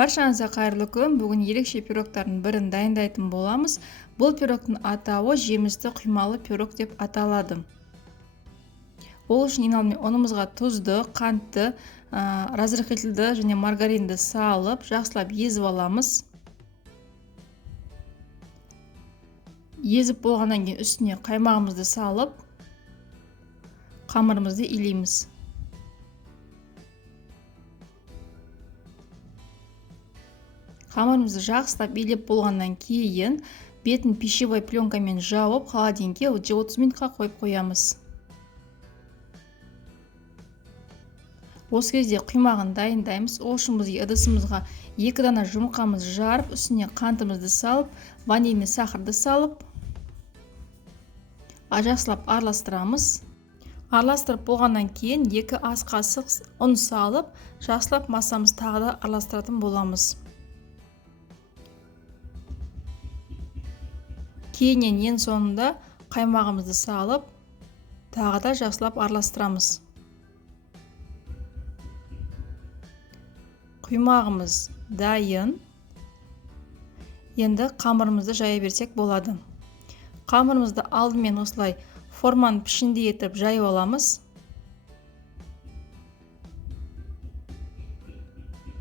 Баршаңызға қайырлы күн. Бүгін ерекше пирогтардың бірін дайындайтын боламыз. Бұл пирогтың атауы жемісті құймалы пирог деп аталады. Ол үшін ең алдымен ұнымызға тұзды, қантты, разрыхлителді және маргаринді салып, жақсылап езіп аламыз. Езіп болғаннан кейін үстіне қаймағымызды салып, қамырымызды илейміз. Қамырымызды жақсылап илеп болғаннан кейін бетін пищевой пленкамен жауып, холодильникке 30 минутқа қойып қоямыз. Осы кезде құймағын дайындаймыз. Ол үшін бізге ыдысымызға 2 дана жұмыртқамызды жарып, үстіне қантымызды салып, ванильный сахарды салып, жақсылап араластырамыз. Араластырып болғаннан кейін 2 ас қасық ұн салып, жақсылап массамызды тағы да араластыратын боламыз. Кейіннен ең соңында қаймағымызды салып, тағы да жақсылап араластырамыз. Құймағымыз дайын. Енді қамырымызды жая берсек болады. Қамырымызды алдымен осылай форманы пішіндей етіп жайып аламыз.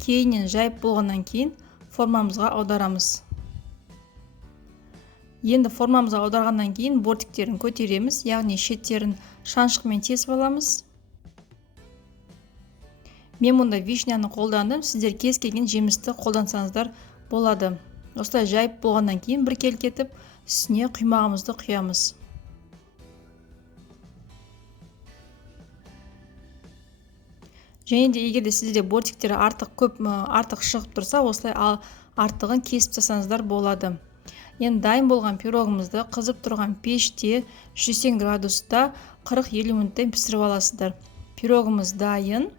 Кейіннен жайып болғаннан кейін формамызға аударамыз. Енді формамызға аударғаннан кейін бортиктерін көтереміз, яғни шеттерін шаншқымен тесіп аламыз. Мен мұнда вишняны қолдандым, сіздер кез келген жемісті қолдансаңыздар болады. Осылай жайып болғаннан кейін біркелкетіп, үстіне құймағымызды құямыз. Және де егерде сізде бортиктері артық шығып тұрса, осылай артығын кесіп тастасаңыздар болады. Енді дайын болған пирогымызды қызып тұрған пеште 180 градуста 40-50 минуттан пісіріп аласыздар. Пирогымыз дайын.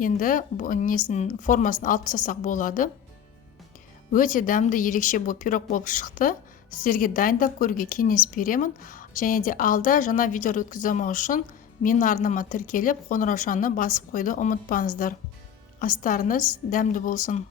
Енді формасын алып тастасақ болады. Өте дәмді, ерекше бұл пирог болып шықты. Сіздерге дайындап көруге кеңес беремін. Және де алда жаңа видеолар өткіземін үшін менің арнама тіркеліп, қоңыраушаны басып қойды ұмытпаңыздар. Астарыңыз дәмді болсын.